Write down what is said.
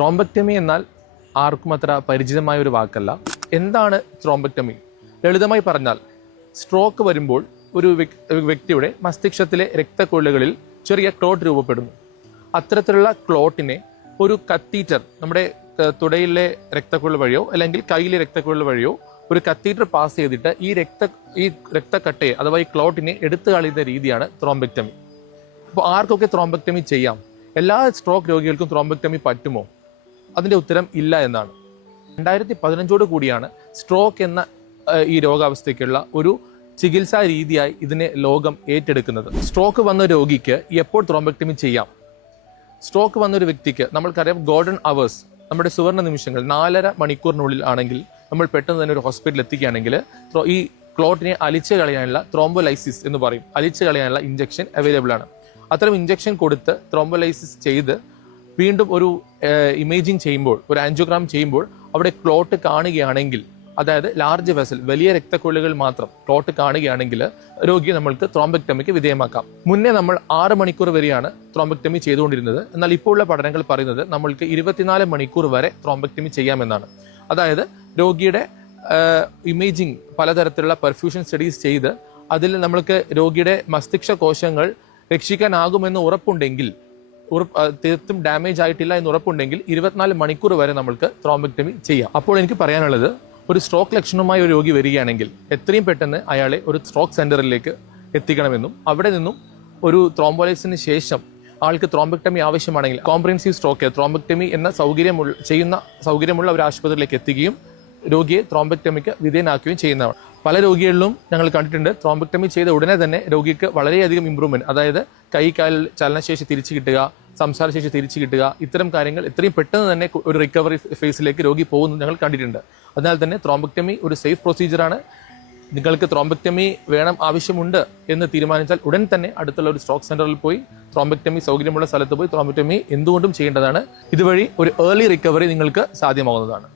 Thrombectomy എന്നാൽ ആർക്കും അത്ര പരിചിതമായ ഒരു വാക്കല്ല. എന്താണ് ത്രോംബക്ടമി? ലളിതമായി പറഞ്ഞാൽ സ്ട്രോക്ക് വരുമ്പോൾ ഒരു വ്യക്തിയുടെ മസ്തിഷ്കത്തിലെ രക്തക്കൊള്ളുകളിൽ ചെറിയ ക്ലോട്ട് രൂപപ്പെടുന്നു. അത്തരത്തിലുള്ള ക്ലോട്ടിനെ ഒരു കത്തീറ്റർ, നമ്മുടെ തുടയിലെ രക്തക്കൊള്ളു വഴിയോ അല്ലെങ്കിൽ കയ്യിലെ രക്തക്കൊള്ളു വഴിയോ ഒരു കത്തീറ്റർ പാസ് ചെയ്തിട്ട് ഈ രക്തക്കട്ടയെ അഥവാ ഈ ക്ലോട്ടിനെ എടുത്തു കളയുന്ന രീതിയാണ് ത്രോംബക്ടമി. അപ്പോൾ ആർക്കൊക്കെ ത്രോംബക്ടമി ചെയ്യാം? എല്ലാ സ്ട്രോക്ക് രോഗികൾക്കും ത്രോംബക്ടമി പറ്റുമോ? അതിന്റെ ഉത്തരം ഇല്ല എന്നാണ്. 2015 കൂടിയാണ് സ്ട്രോക്ക് എന്ന ഈ രോഗാവസ്ഥയ്ക്കുള്ള ഒരു ചികിത്സാ രീതിയായി ഇതിനെ ലോകം ഏറ്റെടുക്കുന്നത്. സ്ട്രോക്ക് വന്ന രോഗിക്ക് എപ്പോൾ ത്രോംബക്ടമി ചെയ്യാം? സ്ട്രോക്ക് വന്നൊരു വ്യക്തിക്ക് നമ്മൾക്കറിയാം ഗോൾഡൻ അവേഴ്സ്, നമ്മുടെ സുവർണ നിമിഷങ്ങൾ 4.5 മണിക്കൂറിനുള്ളിൽ ആണെങ്കിൽ നമ്മൾ പെട്ടെന്ന് തന്നെ ഒരു ഹോസ്പിറ്റലിൽ എത്തിക്കുകയാണെങ്കിൽ ഈ ക്ലോട്ടിനെ അലിച്ചു കളയാനുള്ള ത്രോംബോലൈസിസ് എന്ന് പറയും, അലിച്ചു കളയാനുള്ള ഇഞ്ചക്ഷൻ അവൈലബിൾ ആണ്. അത്തരം ഇഞ്ചക്ഷൻ കൊടുത്ത് ത്രോംബോലൈസിസ് ചെയ്ത് വീണ്ടും ഒരു ഇമേജിങ് ചെയ്യുമ്പോൾ, ഒരു ആൻജിയോഗ്രാം ചെയ്യുമ്പോൾ അവിടെ ക്ലോട്ട് കാണുകയാണെങ്കിൽ, അതായത് ലാർജ് വെസൽ, വലിയ രക്തക്കൊള്ളുകൾ മാത്രം ക്ലോട്ട് കാണുകയാണെങ്കിൽ രോഗിയെ നമ്മൾക്ക് ത്രോംബക്ടമിക്ക് വിധേയമാക്കാം. മുന്നേ നമ്മൾ 6 മണിക്കൂർ വരെയാണ് ത്രോംബക്ടമി ചെയ്തുകൊണ്ടിരുന്നത്. എന്നാൽ ഇപ്പോൾ ഉള്ള പഠനങ്ങൾ പറയുന്നത് നമ്മൾക്ക് 24 മണിക്കൂർ വരെ ത്രോംബക്ടമി ചെയ്യാമെന്നാണ്. അതായത് രോഗിയുടെ ഇമേജിങ്, പലതരത്തിലുള്ള പെർഫ്യൂഷൻ സ്റ്റഡീസ് ചെയ്ത് അതിൽ നമ്മൾക്ക് രോഗിയുടെ മസ്തിഷ്ക കോശങ്ങൾ രക്ഷിക്കാനാകുമെന്ന് ഉറപ്പുണ്ടെങ്കിൽ, തീർത്തും ഡാമേജ് ആയിട്ടില്ല എന്ന് ഉറപ്പുണ്ടെങ്കിൽ 24 മണിക്കൂർ വരെ നമ്മൾക്ക് ത്രോംബക്ടമി ചെയ്യാം. അപ്പോൾ എനിക്ക് പറയാനുള്ളത്, ഒരു സ്ട്രോക്ക് ലക്ഷണവുമായി ഒരു രോഗി വരികയാണെങ്കിൽ എത്രയും പെട്ടെന്ന് അയാളെ ഒരു സ്ട്രോക്ക് സെന്ററിലേക്ക് എത്തിക്കണമെന്നും അവിടെ നിന്നും ഒരു ത്രോംബോലൈസിന് ശേഷം ആൾക്ക് ത്രോംബക്ടമി ആവശ്യമാണെങ്കിൽ കോംപ്രിഹെൻസീവ് സ്ട്രോക്ക് ത്രോംബക്ടമി എന്ന സൗകര്യമുള്ള ഒരു ആശുപത്രിയിലേക്ക് എത്തിക്കുകയും രോഗിയെ ത്രോംബക്ടമിക്ക് വിധേയനാക്കുകയും ചെയ്യുന്നതാണ്. പല രോഗികളിലും ഞങ്ങൾ കണ്ടിട്ടുണ്ട്, ത്രോംബക്ടമി ചെയ്ത ഉടനെ തന്നെ രോഗിക്ക് വളരെയധികം ഇമ്പ്രൂവ്മെന്റ്, അതായത് കൈകാൽ ചലനശേഷി തിരിച്ചു കിട്ടുക, സംസാരശേഷി തിരിച്ചു കിട്ടുക, ഇത്തരം കാര്യങ്ങൾ എത്രയും പെട്ടെന്ന് തന്നെ ഒരു റിക്കവറി ഫേസിലേക്ക് രോഗി പോകുന്നത് ഞങ്ങൾ കണ്ടിട്ടുണ്ട്. അതിനാൽ തന്നെ ത്രോംബക്ടമി ഒരു സേഫ് പ്രൊസീജിയറാണ്. നിങ്ങൾക്ക് ത്രോംബക്ടമി ആവശ്യമുണ്ട് എന്ന് തീരുമാനിച്ചാൽ ഉടൻ തന്നെ അടുത്തുള്ള ഒരു സ്ട്രോക്ക് സെന്ററിൽ പോയി ത്രോംബക്ടമി സൗകര്യമുള്ള സ്ഥലത്ത് പോയി ത്രോംബക്ടമി എന്തുകൊണ്ടും ചെയ്യേണ്ടതാണ്. ഇതുവഴി ഒരു ഏർലി റിക്കവറി നിങ്ങൾക്ക് സാധ്യമാകുന്നതാണ്.